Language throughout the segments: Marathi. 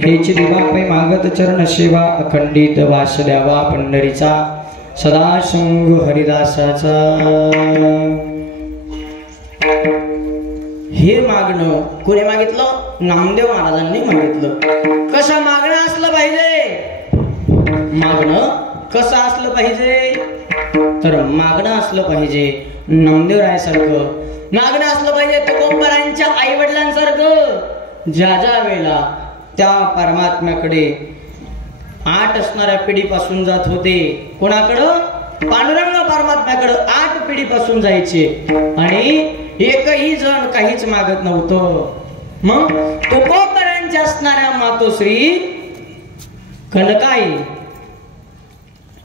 हेची दिवापै मागत चरण सेवा अखंडित वास द्यावा पंढरीचा सदा संग हरिदासाचा। हे मागणं कोणी मागितलं? नामदेव महाराजांनी मागितलं। कसं मागणं असलं पाहिजे? मागणं कसं असलं पाहिजे? तर मागणं असलं पाहिजे नामदेवरायासारखं मागणं असलं पाहिजे, तुकोबारायांच्या आई वडिलांसारखं। ज्या ज्या वेळेला त्या परमात्म्याकडे 8 असणाऱ्या पिढीपासून जात होते, कोणाकडं? पांडुरंग परमात्म्याकडे 8 पिढीपासून जायचे आणि एकही जण काहीच मागत नव्हतं। मग तुकोबारायांच्या असणाऱ्या मातोश्री कनकाई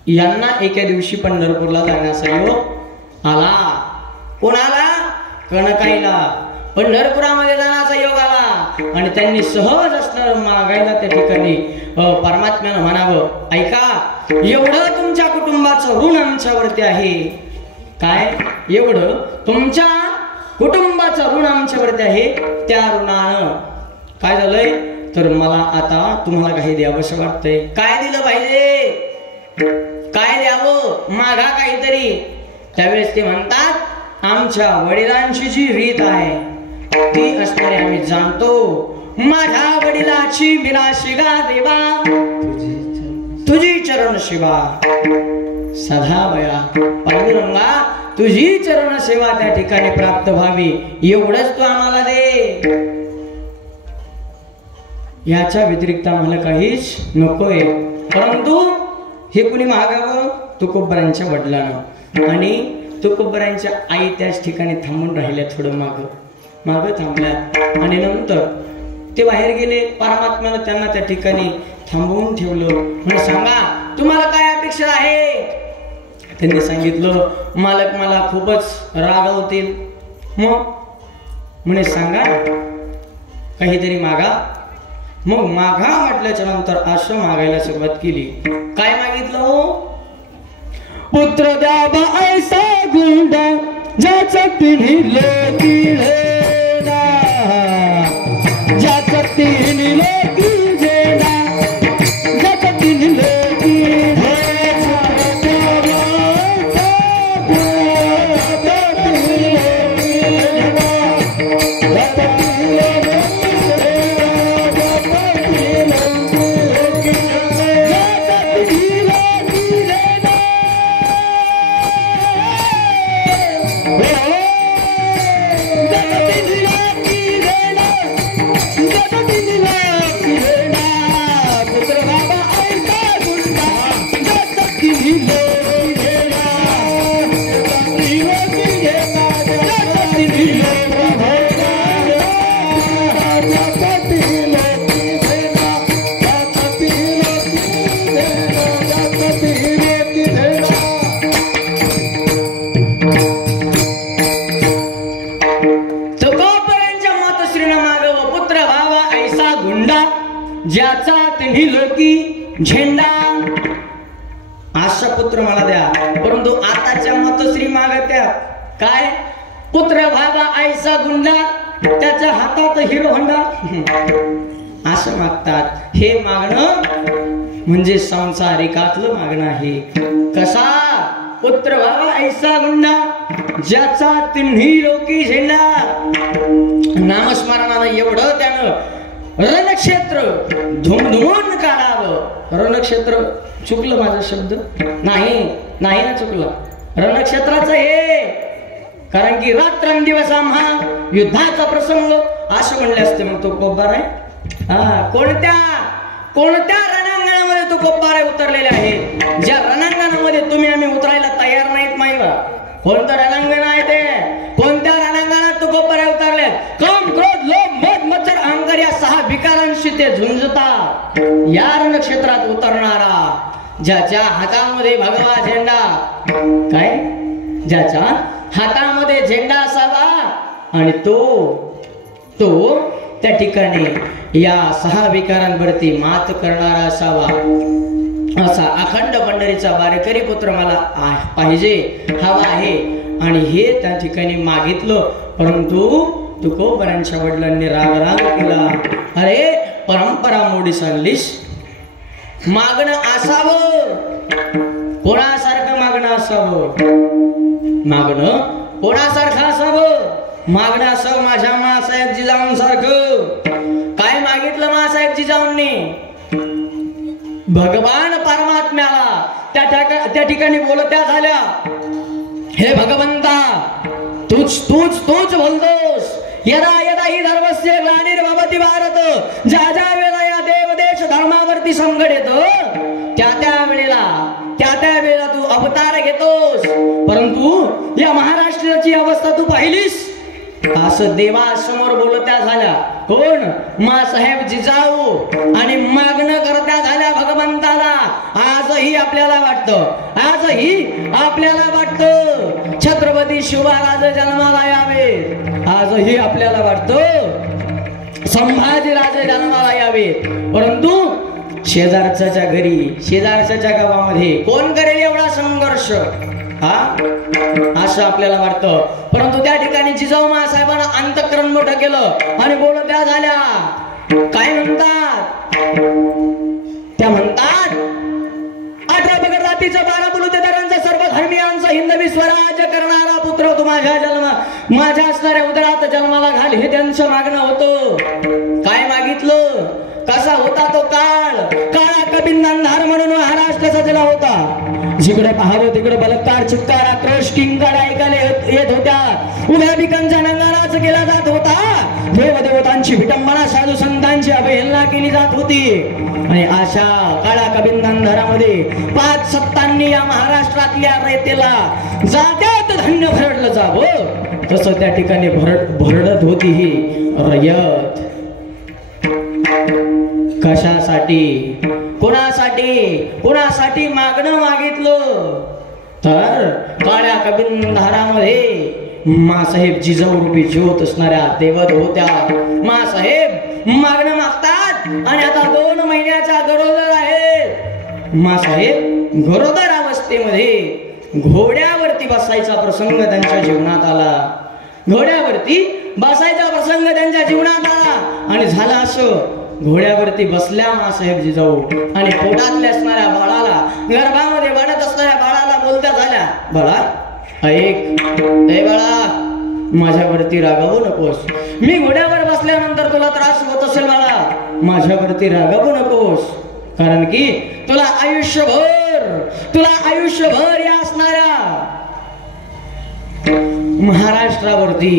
यांना एका दिवशी पंढरपूरला जाण्याचा योग आला। कोणाला? कनकाईला पंढरपुरामध्ये जाण्याचा योग आला आणि त्यांनी सहज असणार मागायला त्या ठिकाणी परमात्म्यानं म्हणावं, ऐका, एवढं तुमच्या कुटुंबाचं ऋण आमच्यावरती आहे। काय? एवढं तुमच्या कुटुंबाचं ऋण आमच्यावरती आहे। त्या ऋणानं काय झालंय? तर मला आता तुम्हाला काही द्यावंसं वाटतंय। काय दिलं पाहिजे? काय द्यावं? मागा काहीतरी। त्यावेळेस ते म्हणतात, आमच्या वडिलांची जी रीत आहे ती असणारे आम्ही जाणतो। माझ्या वडिलाची विनाशिगा देवा तुझी चरण सेवा सदा वया। पांडुरंगा तुझी चरण सेवा त्या ठिकाणी प्राप्त व्हावी, एवढंच तू आम्हाला दे। याच्या व्यतिरिक्त आम्हाला काहीच नकोय। परंतु हे कुणी मागावं? तुकोबारायांच्या वडिलांना। आणि तुकोबारायांच्या आई त्याच ठिकाणी थांबून राहिल्या, थोडं माग थांबल्या आणि नंतर ते बाहेर गेले। परमात्म्यानं त्यांना त्या ठिकाणी थांबवून ठेवलं। म्हणजे सांगा तुम्हाला काय अपेक्षा आहे? त्यांनी सांगितलं, मालक मला खूपच रागावतील। मग म्हणे सांगा काहीतरी मागा। मग मागा म्हटल्याच्या नंतर असं मागायला सुरुवात केली। काय मागितलं? पुत्र द्यावा ऐसा गुंडा ज्याचा तिन्ही लोकी घेणा, ज्याचा तिन्ही लोकी घेणा, ज्याचा तिन्ही लोकी ज्याचा तिन्ही लोकी झेंडा। असा पुत्र मला द्या। परंतु आताच्या मातोश्री मागत्यात काय? पुत्र व्हावा ऐसा गुंडा, त्याच्या हातात हिरो होंडा, असं मागतात। हे मागणं म्हणजे संसारिकातलं मागणं आहे। कसा? पुत्र व्हावा ऐसा गुंडा ज्याचा तिन्ही लोकी झेंडा। नामस्मरणानं एवढं त्यानं रणक्षेत्र धुमधुमून काढावं। रणक्षेत्र चुकलं माझा शब्द? नाही ना चुकलं। रणक्षेत्राचं हे, कारण की रात्रंदिवस आम्हा युद्धाचा प्रसंग असं म्हणले असते। मग तो तुकोबाराय कोणत्या रणांगणामध्ये तुकोबाराय उतरलेले आहे? ज्या रणांगणामध्ये तुम्ही आम्ही उतरायला तयार नाहीत माहिती का? कोणतं रणांगण आहे ते? कोणत्या रणांगणात तुकोबाराय उतरले? काम, क्रोध, लोभ, मद, मत्सर, अहंकार या 6 विकारांशी ते झुंजतात। या रणक्षेत्रात उतरणारा ज्याच्या हातामध्ये भगवा झेंडा, काय? ज्याच्या हातामध्ये झेंडा असावा आणि तो त्या ठिकाणी या 6 विकारांवरती मात करणारा असावा। असा अखंड पंढरीचा वारकरी पुत्र मला पाहिजे, हवा आहे। आणि हे त्या ठिकाणी मागितलं. परंतु तुकोबरांच्या वडिलांनी राग केला. अरे परंपरा मोडी सांगलीस, मागणं असावं कोणासारखं, मागणं असावं, मागणं कोणासारखं असावं, मागणं असावं माझ्या मासाहेब जिजाऊंसारखं. काय मागितलं मासाहेब जिजाऊंनी? भगवान परमात्म्याला त्या ठिकाणी बोलत्या झाल्या, हे भगवंता तूच तूच तूच बोलतोस. यदा यदा ही धर्मस्य ग्लानिर्भवति भारत, ज्या ज्या वेळेला या देवदेश धर्मावरती संकट येतो त्या त्या वेळेला तू अवतार घेतोस. परंतु या महाराष्ट्राची अवस्था तू पाहिलीस? असं देवासमोर बोलत्या झाल्या. कोण? मासाहेब जिजाऊ. आणि मागणं करत्या झाल्या भगवंताला. आजही आपल्याला वाटतं छत्रपती शिवराज जन्माला यावे. आजही आपल्याला वाटतं संभाजीराजे जन्माला यावे. परंतु शेजारच्या घरी, शेजारच्या गावामध्ये कोण करेल एवढा संघर्ष? असं आपल्याला वाटतं. परंतु त्या ठिकाणी जिजाऊ मासाहेबांना अंतःकरण मोठं केलं आणि बोलत्या झाल्या. काय म्हणतात? त्या म्हणतात 18 पगड जातीचं 12 बलुतेदारांचं सर्व धर्मियांचं हिंदवी स्वराज्य करणारा पुत्र तू माझ्या असणाऱ्या उदरात जन्माला घाल, हे त्यांचं मागणं होतं. काय मागितलं? कसा होता तो काळ? काळा कबीर अंधार म्हणून महाराष्ट्र सजला होता. जिकडे पाहावं तिकडे बलात्कार, चित्कार, आक्रोश, किंकाळ ऐकायला येत होत्या. उभ्या पिकांचा नंगाराच केला जात होता. देवदेवतांची विटंबना, साधू संतांची अवहेलना केली जात होती. आणि अशा काळा कबीर अंधारामध्ये 5 सत्तांनी या महाराष्ट्रातल्या रयतेला जात्यात धान्य भरडलं जावं, तसं त्या ठिकाणी भरडत होती ही रयत. कशासाठी? कोणासाठी मागणं मागितलं? तर काळ्या कबीरधारामध्ये मासाहेब जिजाऊ रूपी ज्योत असणाऱ्या देवत होत्या. मासाहेब मागणं मागतात आणि आता 2 महिन्याच्या गरोदर आहेत. मासाहेब गरोदर अवस्थेमध्ये घोड्यावरती बसायचा प्रसंग त्यांच्या जीवनात आला. घोड्यावरती बसायचा प्रसंग त्यांच्या जीवनात आला. आणि झाला असं, घोड्यावरती बसल्या मासाहेब जिजाऊ आणि पोटातल्या असणाऱ्या बाळाला, गर्भामध्ये वाढत असणाऱ्या बाळाला बोलत्या झाल्या, बाळा ऐक, ए बाळा माझ्यावरती रागावू नकोस. मी घोड्यावर बसल्यानंतर तुला त्रास होत असेल बाळा, माझ्यावरती रागावू नकोस. कारण की तुला आयुष्यभर या असणाऱ्या महाराष्ट्रावरती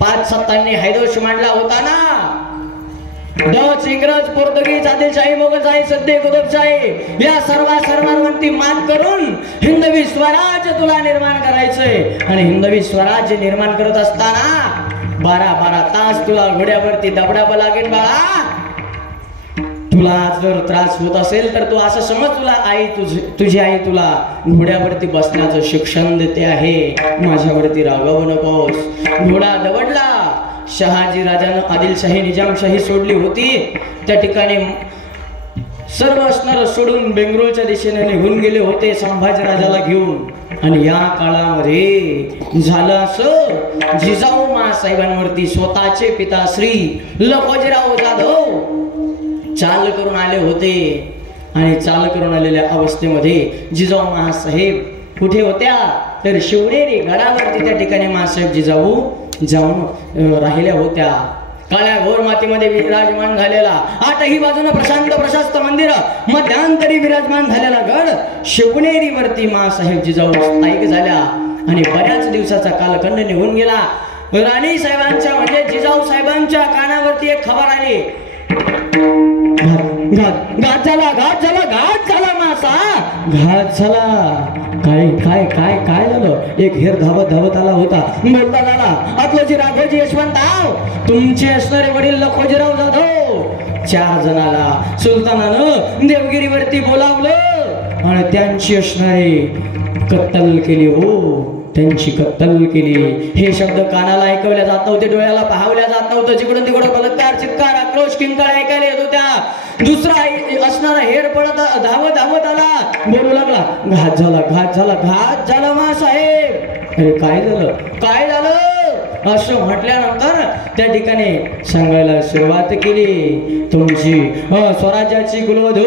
5 सत्तांनी हैदोष मांडला होता ना. डच, इंग्रज, पोर्तुगीज, आदिलशाही, मोगलशाही, सद्दे, कुतुबशाही या सर्वांवरती मात करून हिंदवी स्वराज्य तुला निर्माण करायचंय. आणि हिंदवी स्वराज्य निर्माण करत असताना 12 तास तुला घोड्यावरती दबडावं लागेल बाळा. तुला जर त्रास होत असेल तर तू असं समज, तुझी आई तुला घोड्यावरती बसण्याचं शिक्षण देते आहे. माझ्यावरती रागावू नकोस. घोडा दबडला. शहाजी राजानं आदिलशाही, निजामशाही सोडली होती. त्या ठिकाणी सर्व असणार सोडून बेंगळूरच्या दिशेने निघून गेले होते संभाजीराजाला घेऊन. आणि या काळामध्ये झालं असं, जिजाऊ मासाहेबांवरती स्वतःचे पिता श्री लखोजीराव जाधव चाल करून आले होते. आणि चाल करून आलेल्या अवस्थेमध्ये जिजाऊ महासाहेब कुठे होत्या? तर शिवनेरी गडावरती त्या ठिकाणी मासाहेब जिजाऊ जाऊन राहिल्या होत्या. काळ्या घोर मातीमध्ये विराजमान झालेला, 8ही बाजूने प्रशांत प्रशस्त मंदिर, मध्यांतरी विराजमान झालेला गड शिवनेरीवरती मासाहेब जिजाऊ स्थायिक झाल्या. आणि बऱ्याच दिवसाचा कालखंड निघून गेला. राणी साहेबांच्या म्हणजे जिजाऊ साहेबांच्या कानावरती एक खबर आली, घात झाला मासा, घात झाला. काय झालं? एक हेर धावत आला होता. बोलता झाला, अतलोजी राघोजी यशवंतराव, तुमचे असणारे वडील लखोजीराव जाधव 4 जणाला सुलतानानं देवगिरीवरती बोलावलं आणि त्यांची असणारी कत्तल केली. हो, त्यांची कत्तल केली. हे शब्द कानाला ऐकवल्या जात नव्हते, डोळ्याला पाहावल्या जात नव्हतं. जिकडून तिकडं बलात्कार, चित्कार, आक्रोश, किंकाळ ऐकायला येत होत्या. दुसरा असणारा हेर पडत धावत आला, बोलू लागला, घात झाला मासाहेब. अरे काय झालं असं म्हटल्यानंतर त्या ठिकाणी सांगायला सुरुवात केली. तुमची स्वराज्याची कुलवधू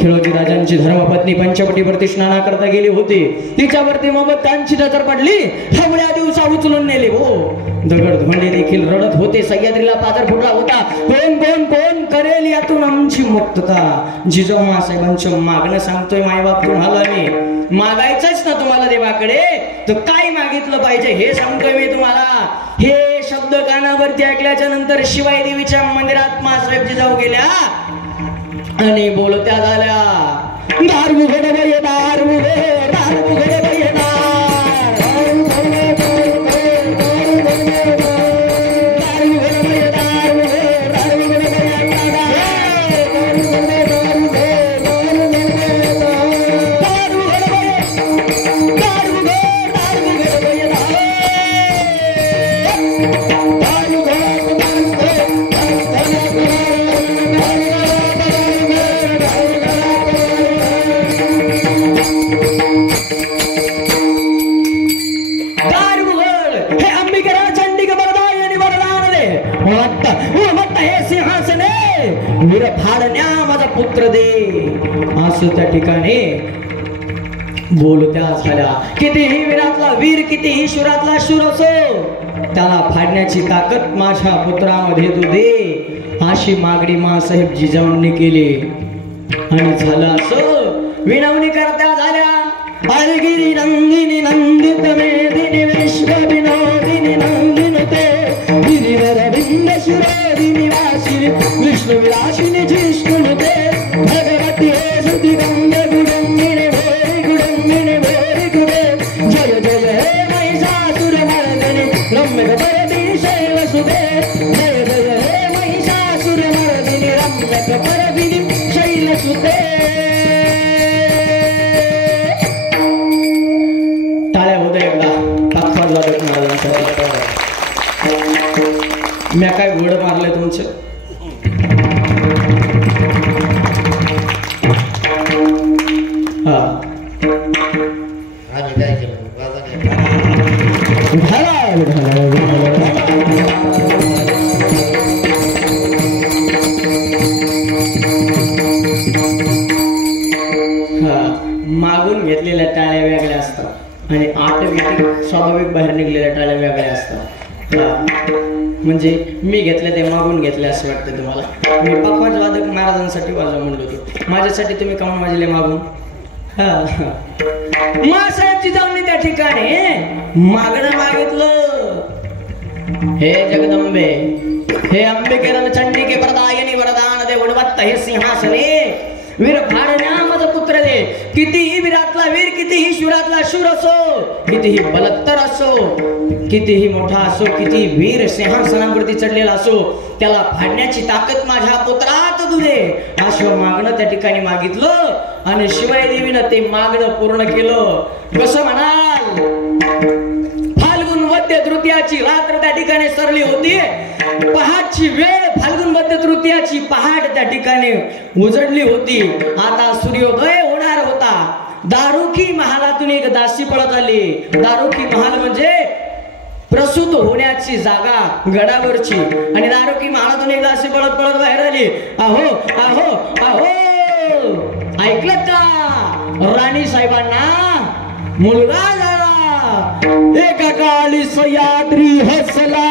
खिळोजी राजांची धर्मपत्नी पंचवटीवरती स्नाना करता गेली होती. तिच्यावरती मोबत्यांची नजर पडली. एवढ्या दिवसा उचलून नेली. हो, दगड धोंडे देखील रडत होते. सह्याद्रीला पादर फुटला होता. कोण कोण कोण करेल यातून आमची मुक्तता. जिजाऊ साहेबांचं मागणं सांगतोय मायबाप तुम्हाला. मी मागायचंच ना तुम्हाला देवाकडे, तर काय मागितलं पाहिजे हे सांगतोय मी तुम्हाला. हे शब्द कानावरती ऐकल्याच्या नंतर शिवाई देवीच्या मंदिरात मासाहेब जिजाऊ गेल्या आणि बोलत्या झाल्या. दार उघड बाई, दार उघड, दार उघड बाई, माझा पुत्र दे असं त्या ठिकाणी बोलत्या झाल्या. कितीही वीरातला वीर, कितीही शुरातला शूर असो, त्याला फाडण्याची ताकद माझ्या पुत्रामध्ये तू दे अशी मागणी मासाहेब जिजाऊंनी केली. आणि झालं असं. विनवणी करत्या झाल्या. अलगिरी नंदिनी नंदित मेदिनी विश्व विनोदिनी नंदिनुते गिरिवर बिंद शिरोदिनी वासिनी विष्णु विलासिनी जिष्णुनुते भगवती हे सुती गंगे गुडंगिनी भोरी गुडंगिनी भोरी गुडे जय जय हे महिषासुर मर्दिनी रम्य परदिनी शैलसुते जय जय हे महिषासुर मर्दिनी रम्य परदिनी शैलसुते. मी काय घोड मारले तुमचे. मागून घेतलेल्या टाळ्या वेगळ्या असतात आणि आटोमॅटिक स्वाभाविक बाहेर निघलेल्या टाळ्या वेगळ्या असतात. म्हणजे मी घेतले ते मागून घेतले असं वाटतं तुम्हाला. मी पखवाज वादक महाराजांसाठी वाजवा म्हणलो होतो, माझ्यासाठी तुम्ही काऊन वाजले मागून. मासाहेब जिजाऊंनी त्या ठिकाणी मागणं मागितलं. हे जगदंबे, हे अंबिके रणचंडिके प्रदायिनी वरदान दे वडवत्त हे सिंहासने वीर फाडण्या माझा पुत्र दे. कितीही वीरातला वीर, कितीही शूरातला शूर असो, कितीही बलत्तर असो, कितीही मोठा असो, कितीही वीर सिंहासनावरती चढलेला असो, त्याला फाडण्याची ताकद माझ्या पुत्रात तू दे असं मागणं त्या ठिकाणी मागितलं. आणि शिवाई देवीनं ते मागणं पूर्ण केलं. कसं म्हणाल. फाल्गुन वद्य तृतीयाची रात्र त्या ठिकाणी सरली होती. पहाटची वेळ, फाल्गुन वद्य तृतीयाची पहाट त्या ठिकाणी उजडली होती. आता सूर्योदय होणार होता. दारुकी महालातून एक दासी पळत आली. दारुकी महाल म्हणजे प्रसूत होण्याची जागा गडावरची. आणि दारुकी महालातून एक दासी पळत पळत बाहेर आली. अहो अहो अहो, ऐकलं का. राणी साहेबांना मुलगा झाला. एका काळी सह्याद्री हसला.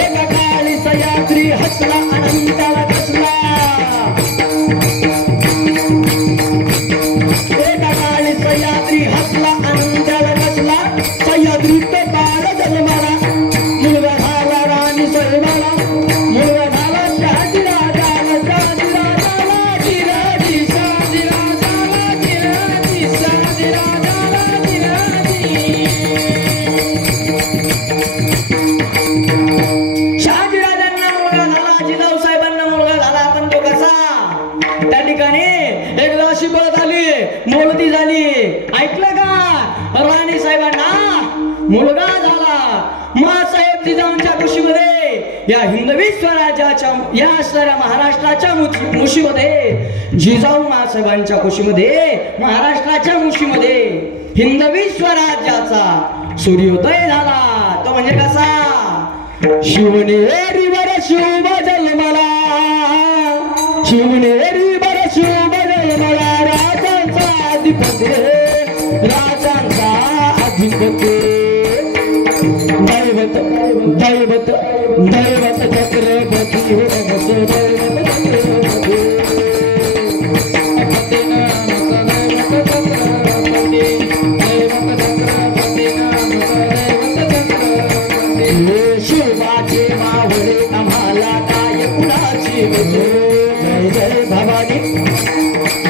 एका काळी सह्याद्री हसला अनंताला कसला. एका काळी सह्याद्री हसला अनंताला कसला. सह्याद्री तो बाळ जन्माला. मुलगा झाला राणी साहेबाला. मुलगा झाला शहाजी राजाला. शहाजी राजाला जिराजी. शहाजी राजाला जिराजी. शहाजी राजाला जिराजी. शहाजी राजांना मुलगा झाला. जिजाऊ साहेबांना मुलगा झाला. पण तो कसा. त्या ठिकाणी एक दासी पळत आली. मोलती झाली. ऐकलं का. राणी साहेबांना मुलगा झाला. मासाहेब जिजाऊंच्या कुशीमध्ये या हिंदवी स्वराज्याच्या या असणाऱ्या महाराष्ट्राच्या मुशीमध्ये जिजाऊ मासाहेबांच्या कुशीमध्ये महाराष्ट्राच्या मुशीमध्ये हिंदवी स्वराज्याचा सूर्योदय झाला. तो म्हणजे कसा? शिवनेरीवर शुभ जन्मला, शिवनेरीवर शुभ जन्मला, राजांचा अधिपती, राजांचा अधिपती, दैवत दैवत दैवत छत्रपती, शिवाचे मावळे आम्हाला काय कुणाची. जय जय भवानी,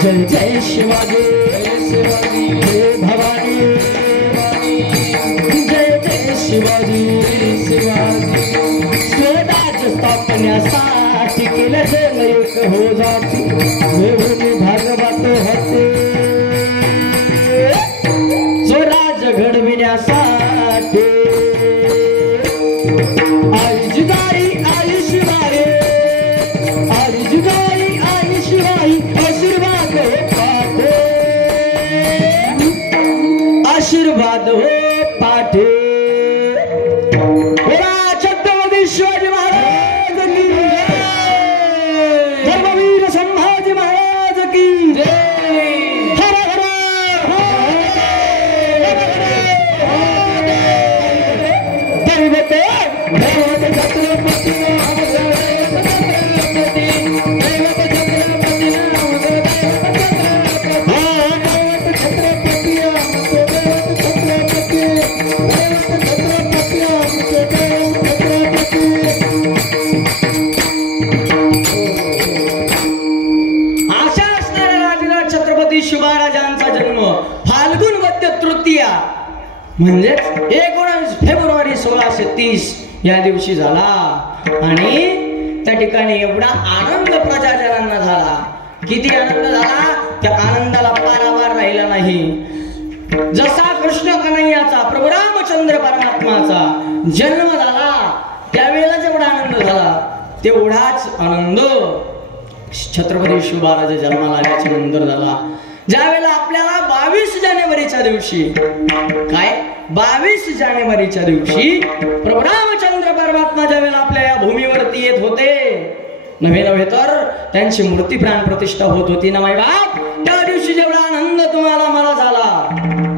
जय जय शिवाजी, जय भवानी, जय जय शिवाजी. स्वराज्य स्थापण्यासाठी केलं जनयुक्त हो जाती, भागवत होते स्वराज्य घडविण्यासाठी. आई जिजाई आई शिवाई, आई जिजाई आई शिवाई, आशीर्वाद हो पाठे, आशीर्वाद हो पाठे. छत्रपती शिवाजी महाराज की जय, धर्मवीर संभाजी महाराज की जय. हर हर दैवते दैवत छत्रपती, शिवराजांचा जन्म फाल्गुन वद्य तृतीया म्हणजे 19 फेब्रुवारी 1630 या दिवशी झाला. आणि त्या ठिकाणी एवढा आनंद प्रजाजनांना झाला. किती आनंद झाला, त्या आनंदाला पारावार राहिला नाही. जसा कृष्ण कन्हैयाचा प्रभू रामचंद्र परमात्माचा जन्म झाला त्यावेळेला जेवढा आनंद झाला तेवढाच आनंद छत्रपती शिवराज जन्माला आल्याच्या नंतर झाला. ज्यावेळेला आपल्याला 22 जानेवारीच्या दिवशी काय 22 जानेवारीच्या दिवशी प्रभू रामचंद्र परमात्मा ज्यावेळेला आपल्या या भूमीवरती येत होते, नव्हे तर त्यांची मूर्ती प्राण प्रतिष्ठा होत होती ना माय बाप. त्या दिवशी जेवढा आनंद तुम्हाला मला झाला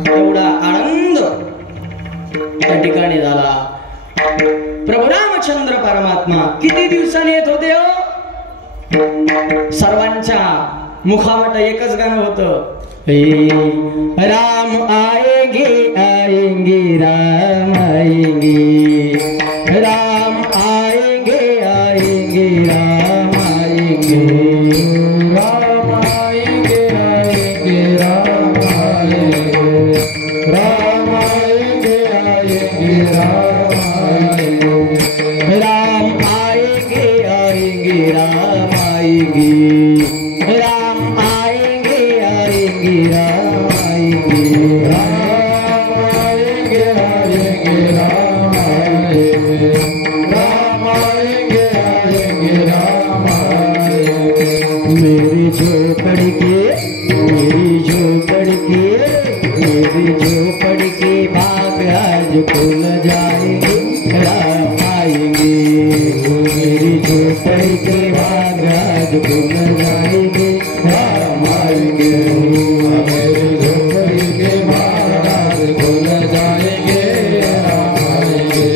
तेवढा आनंद त्या ठिकाणी झाला. प्रभू रामचंद्र परमात्मा किती दिवसांनी येत होते हो? सर्वांच्या मुखावट एकच गाणं होतं, राम आएंगे आएंगे राम आएंगे, राम आएंगे आएंगे राम आएंगे, राम आएंगे आएंगे राम आएंगे, राम आएंगे आएंगे राम आएंगे, राम आएंगे आएंगे राम आएंगे, राम आएंगे आएंगे राम आएंगे, राम आएंगे आएंगे राम आएंगे, राम आएंगे आएंगे राम आएंगे. मेरी झोपड़ी के मेरी झोपड़ी के बाग आज खुल जाएंगे, राम आएंगे. मेरी झोपड़ी के बाग आज खुल जाएंगे, राम आएंगे. मेरी झोपड़ी के बाग आज खुल जाएंगे, राम आएंगे.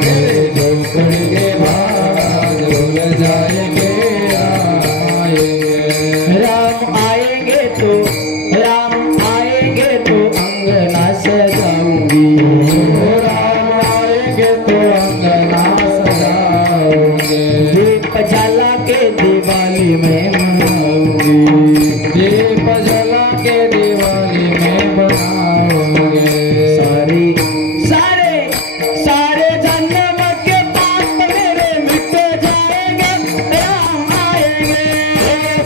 मेरी झोपड़ी के बाग आज खुल जाएंगे, राम आएंगे. राम आएंगे तो अंगना सजाऊंगी, राम आएंगे तो अंगना सजाऊंगी. दीप जला के दिवाली में मनाऊंगी, दीप जला के दिवाली में बनाऊंगी. सारे जन्म के पाप मेरे मिट जाएंगे, राम आएंगे.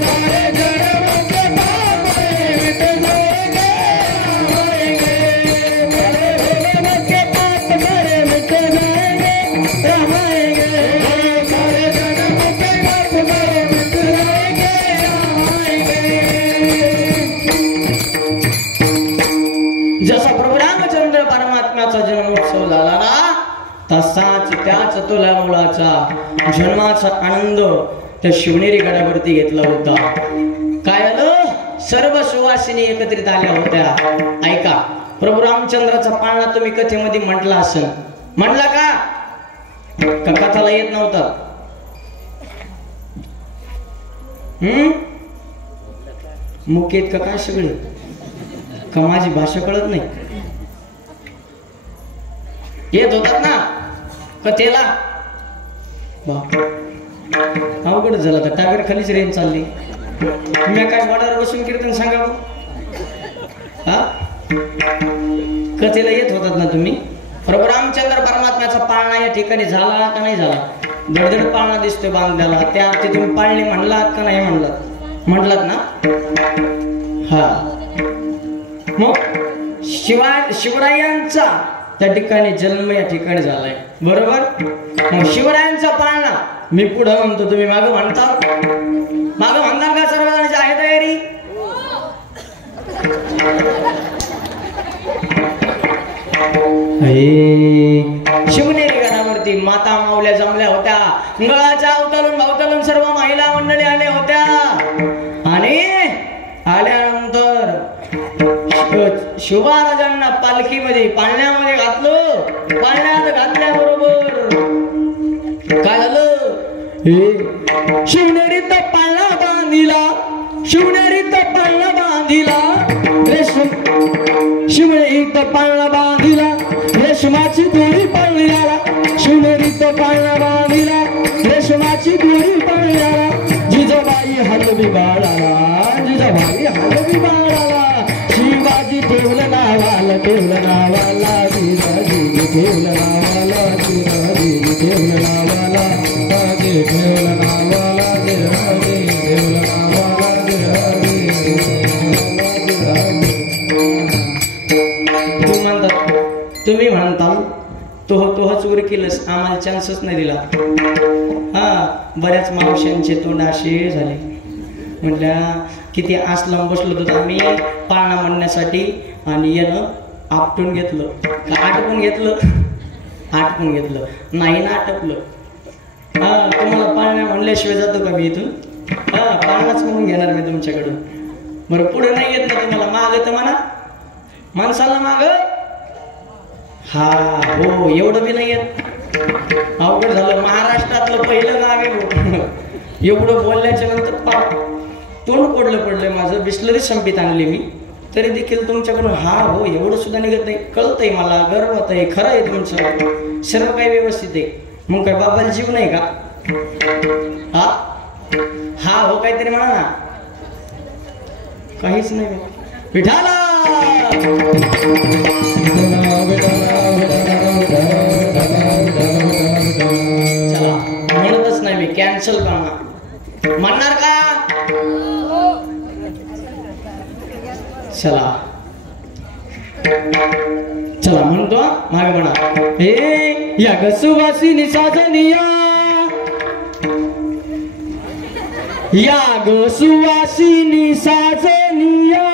सारे जन्म के पाप मेरे मिट जाएंगे, राम आएंगे. सारे जन्म के पाप मेरे मिट जाएंगे, राम आएंगे. जन्माचा आनंद त्या शिवनेरी गडावरती घेतला होता. काय आलं, सर्व सुवासिनी एकत्रित आल्या होत्या. ऐका, प्रभू रामचंद्राचा पाळणा तुम्ही कथेमध्ये म्हटला असेल, म्हटला का कथाला येत नव्हता? मुकेत का काय सगळे का माझी भाषा कळत नाही? येत होतात ना कथेला? अवघड झालं तर टागर खालीच रेंज चालली. मी काय वडावर बसून कीर्तन सांगा. हा, कथेला येत होतात ना तुम्ही? प्रभू रामचंद्र परमात्म्याचा पाळणा या ठिकाणी झाला का नाही झाला? दडदड पाळणा दिसतोय बांधलेला, त्या अर्थी तुम्ही पाळणे म्हणलात का नाही म्हणलात? म्हटलात ना? हा, मग शिवरायांचा त्या ठिकाणी जन्म या ठिकाणी झालाय, बरोबर? मग शिवरायांचा पाळणा मी पुढं म्हणतो, तुम्ही मागं म्हणता. मागं म्हणणार का सर्वजणांची आहे तयारी? शिवनेरी गडावरती माता माऊल्या जमल्या होत्या. गळाच्या अवतलून सर्व महिला मंडळी आल्या होत्या. आणि आल्यानंतर शिवराजांना पालखीमध्ये पाळण्यामध्ये घातलं. पाळण्यात घातल्याबरोबर काय झालं? शिवनेरीत पाळणा बांधिला, शिवनेरीत पाळणा बांधिला, शिवनेरीत पाळणा बांधिला, रेशमाची दोरी पाळण्याला. शिवनेरीत पाळणा बांधिला, रेशमाची दोरी पाळण्याला. जिजाबाई हलवी बाळाला, जिजाबाई हलवी बाळाला. शिवाजी ठेवलं नावाला, ठेवलं नावाला, जिजाजी ठेवलं नावाला, जिजाजी ठेवलं नावाला, ठेवलं नावाला, ठेवलं नावाला. तुम्ही म्हणताल तोहच उर केलंस, आम्हाला चान्सच नाही दिला. हा, बऱ्याच मावशांचे तोंड असे झाले. म्हटल्या किती आस लावून बसलो होतो आम्ही पाळणा म्हणण्यासाठी, आणि यानं आपटून घेतलं का आटपून घेतलं? आटपून घेतलं नाही ना, आटपलं. हा, तुम्हाला पाळणा म्हणल्याशिवाय जातो का मी इथून? हा, पाळणाच म्हणून घेणार मी तुमच्याकडून. बरं, पुढे नाही येत ना तुम्हाला? माग तर म्हणा, माणसाला माग. हा, हो, एवढं बी नाही येत. अवघड झालं. महाराष्ट्रातलं पहिलं गाव आहे. एवढं बोलल्याच्या नंतर तोंड कोडलं पडलंय माझं. बिस्लरी संपीत आणली मी, तरी देखील तुमच्याकडून हा हो एवढं सुद्धा निघत नाही. कळतंय मला, गर्व होतंय. खरं आहे तुमचं, सर्व काही व्यवस्थित आहे. मग काय बाबाला जीव नाही का? हा हा, हो, काहीतरी म्हणा ना. काहीच नाही. विठाला चला, म्हणतच नाही मी, कॅन्सल करणार. म्हणणार का? चला चला, म्हणतो मागे म्हणा. हे या ग सुवासिनी साजनिया, या ग सुवासिनी साजनिया,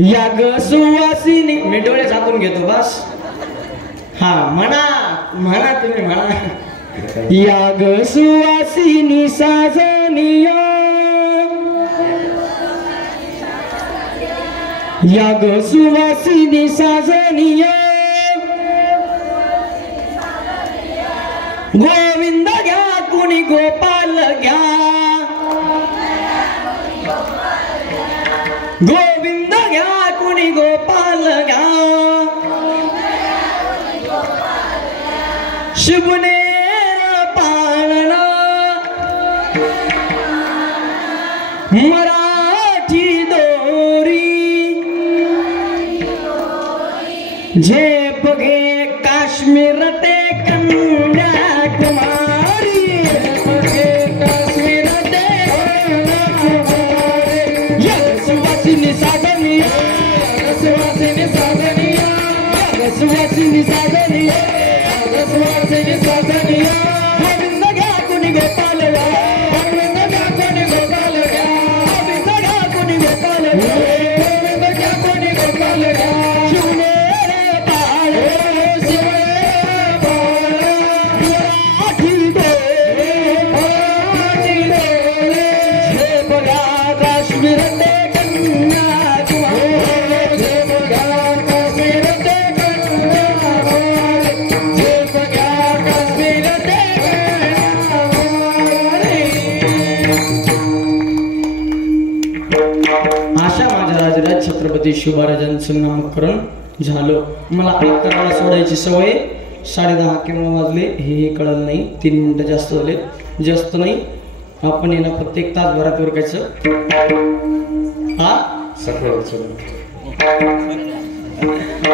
या ग सुवासिनी. मी डोळे झाकून घेतो बस. हा, म्हणा म्हणा, तुम्ही म्हणा. या ग सुवासिनी साजनिया, या ग सुवासिनी साजनिया. गोविंद घ्या कुणी गोपाल घ्या, गोविंद घ्या कुणी गोपाल घ्या. शिवनेर पाळणा मराठी दोरी, झेप घे काश्मीर ते कन्याकुमारी, काश्मीर ते कन्याकुमारी. सुवासिनी साजनिया, सुवासिनी साजनिया, सुवासिनी साजनिया, सुवासिनी साजनिया. गोविंद घ्या कुणी गोपाल घ्या, गोविंद घ्या कुणी गोपाल घ्या, छत्रपती शिवराजांचं नामकरण झालं. मला 11ला सोडायची सवय, 10:30 केव्हा वाजले हे कळलं नाही. 3 मिनिटं जास्त झाले, जास्त नाही. आपण येणं फक्त 1 तासभरात उरकायचं. हा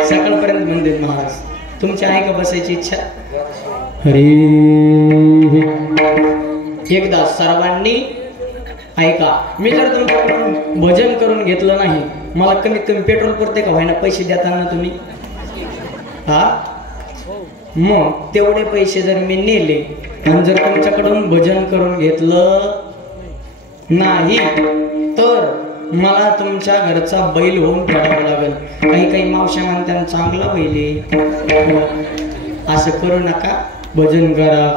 सकाळपर्यंत म्हणते महाराज. तुमची आहे का बसायची इच्छा? अरे एकदा सर्वांनी ऐका, मी जर तुमच्याकडून भजन करून घेतलं नाही, मला कमीत कमी पेट्रोल पुरते का व्हायना पैसे देताना तुम्ही? हा मग तेवढे पैसे जर मी नेले आणि जर तुमच्याकडून भजन करून घेतलं नाही तर मला तुमच्या घरचा बैल होऊन फेडावं लागेल. काही काही मावश्या म्हणतात चांगला बैल आहे. असं करू नका, भजन करा.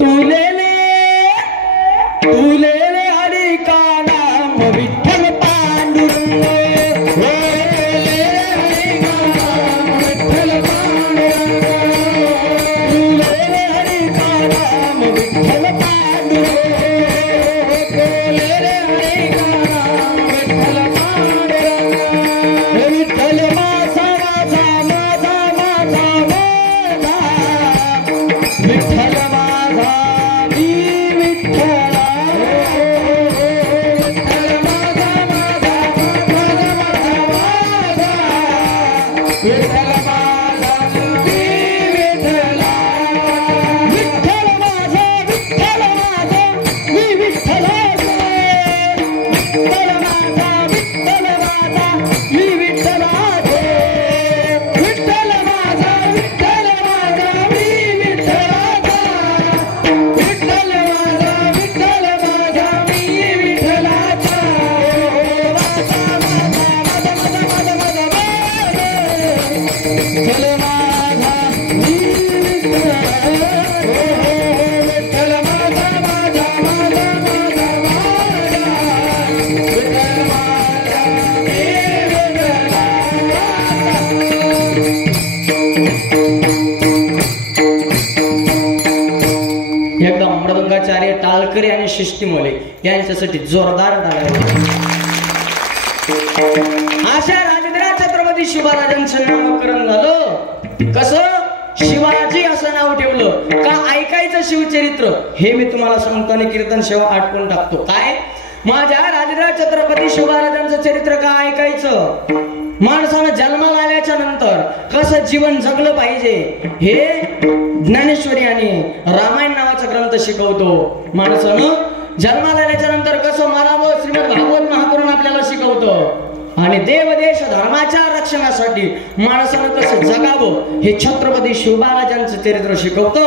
तुले हरी का नाम विठ्ठल पांडुरंग, टाळकरी आणि शिष्टीमोले यांच्यासाठी जोरदार टाळ्या. अशा राजेंद्र छत्रपती शिवराजांचं नामकरण झालं. कसं? शिवाजी असं नाव ठेवलं का? ऐकायचं शिवचरित्र हे मी तुम्हाला सांगतो आणि कीर्तन सेवा आटपून टाकतो. काय? माझ्या राजेंद्र छत्रपती शिवराजांचं चरित्र का ऐकायचं? माणसानं जन्माला आल्याच्या नंतर कसं जीवन जगलं पाहिजे हे ज्ञानेश्वरी आणि रामायण नावाचा ग्रंथ शिकवतो. माणसानं जन्माला आल्याच्या नंतर कसं मारावं श्रीमद भागवत महापुराण आपल्याला शिकवतो. आणि देवदेश धर्माच्या रक्षणासाठी माणसानं कसं जगावं हे छत्रपती शिवराजांचं चरित्र शिकवतो.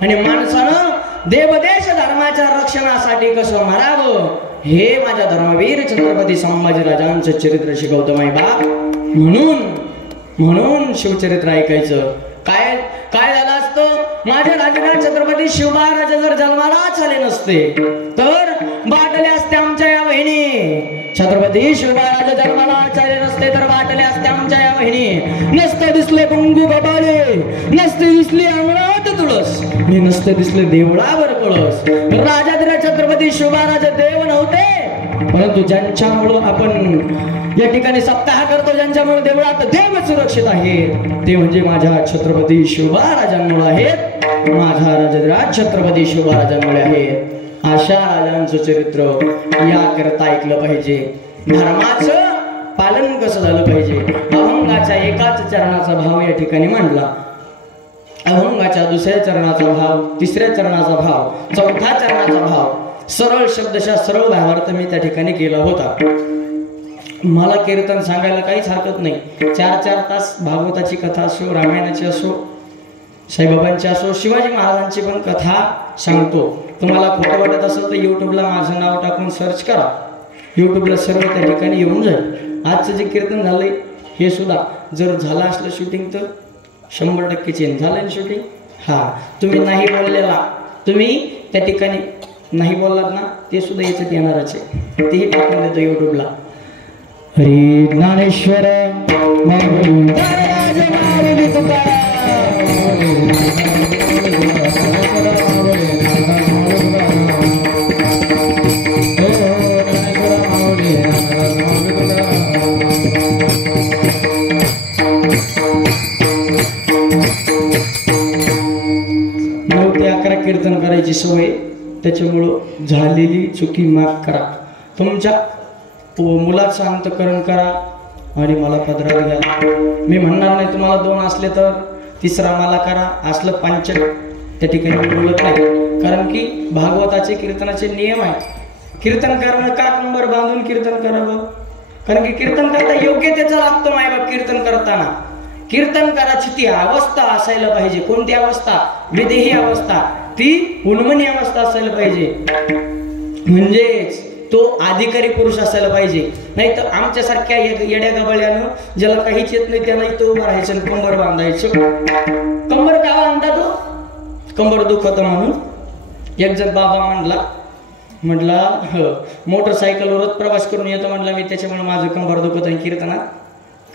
आणि माणसानं देवदेश धर्माच्या रक्षणासाठी कसं मारावं हे माझ्या धर्मवीर छत्रपती संभाजीराजांचं चरित्र शिकवतं माय बाप. म्हणून शिवचरित्र ऐकायचं. काय काय झालं असतं? माझे राजेंद्र छत्रपती शिवराज जर जन्मालाच आले नसते तर बाटल्या असत्या आमच्या या बहिणी. छत्रपती शिवराज जन्मालाच आले नसते तर बाटल्या असत्या आमच्या या बहिणी. नसते दिसले पंगू गबाळे, नसते दिसली अंगणात तुळस, आणि नसते दिसले देवळावर कळस. राजेंद्र छत्रपती शिवराज देव नव्हते, परंतु ज्यांच्यामुळं आपण या ठिकाणी सप्ताह करतो, ज्यांच्यामुळे देवळात देव सुरक्षित आहे ते म्हणजे माझ्या छत्रपती शिवराजांमुळे आहेत. माझा राजेंद्र छत्रपती शिवराजांमुळे आहेत. अशा राजांचं चरित्र याकरता ऐकलं पाहिजे. धर्माचं पालन कसं झालं पाहिजे. अभंगाच्या एकाच चरणाचा भाव या ठिकाणी मांडला. अभंगाच्या दुसऱ्या चरणाचा भाव, तिसऱ्या चरणाचा भाव, चौथ्या चरणाचा भाव, सरळ शब्दशः सरळ भावार्थ मी त्या ठिकाणी केला होता. मला कीर्तन सांगायला काहीच हरकत नाही. 4-4 तास भागवताची कथा असो, रामायणाची असो, साईबाबांची असो, शिवाजी महाराजांची पण कथा सांगतो. तुम्हाला खोटं वाटत असेल तर युट्यूबला माझं नाव टाकून सर्च करा. युट्यूबला सर्व त्या ठिकाणी येऊन जाईल. आजचं जे कीर्तन झालंय हे सुद्धा जर झालं असलं शूटिंग तर 100% चेंज झालं ना शूटिंग. हा तुम्ही नाही बोललेला, तुम्ही त्या ठिकाणी नाही बोललात ना, ते सुद्धा याच्यात येणारच आहे. तेही टाकून देतो युट्यूबला. हरी ज्ञानेश्वर ते 11 कीर्तन करायची सवय, त्याच्यामुळं झालेली चुकी माफ करा. तुमच्या मुलाचं अंतकरण करा आणि मला पदरात घ्या. मी म्हणणार नाही तुम्हाला 2 असले तर तिसरा मला करा, असलं 5 त्या ठिकाणी मी बोलत नाही. कारण की भागवताचे कीर्तनाचे नियम आहे. कीर्तन करणं का कंबर बांधून कीर्तन करावं? कारण की कीर्तन करता योग्यतेचा लागतो मायबाप. कीर्तन करताना कीर्तन करायची ती अवस्था असायला पाहिजे. कोणती अवस्था? विदेही अवस्था, ती उन्मनी अवस्था असायला पाहिजे. म्हणजेच तो अधिकारी पुरुष असायला पाहिजे. नाही तर आमच्यासारख्या येड्या गबाळ्यानं ज्याला काहीच येत नाही त्याला इथं उभं राहायचं, कंबर बांधायचं. कंबर का बांधता तो? कंबर दुखत म्हणून. एक जण बाबा म्हटला मोटरसायकलवरच प्रवास करून येतो म्हटला मी, त्याच्यामुळे माझं कंबर दुखत आहे, कीर्तनात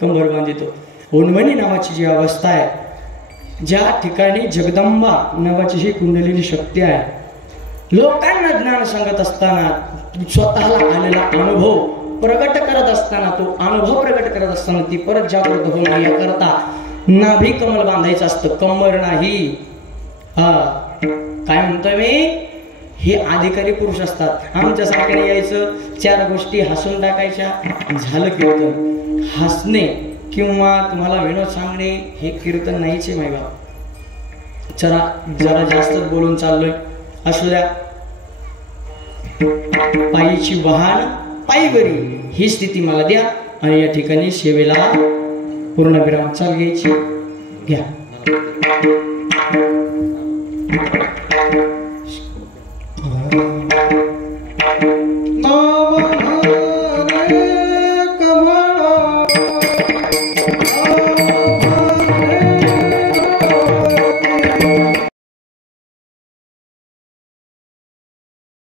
कंबर बांधितो. उन्मनी नावाची जी अवस्था आहे, ज्या ठिकाणी जगदंबा नावाची ही कुंडलिनी शक्ती आहे, लोकांना ज्ञान सांगत असताना स्वतःला आलेला अनुभव प्रगट करत असताना, तो अनुभव प्रगट करत असताना ती परत जागृत होणं याकरता नाभी कमल बांधायचं असतं, कंबर नाही. काय म्हणतोय मी? हे अधिकारी पुरुष असतात. आमच्यासारख्याने यायचं, 4 गोष्टी हसून टाकायच्या, झालं कीर्तन. हसणे किंवा तुम्हाला विनोद सांगणे हे कीर्तन नाहीच आहे मायबाप. जरा जास्तच बोलून चाललोय, असू द्या. पायीची वाहन पायी बरी ही स्थिती मला द्या आणि या ठिकाणी सेवेला पूर्णविराम चाल घ्यायची. घ्या.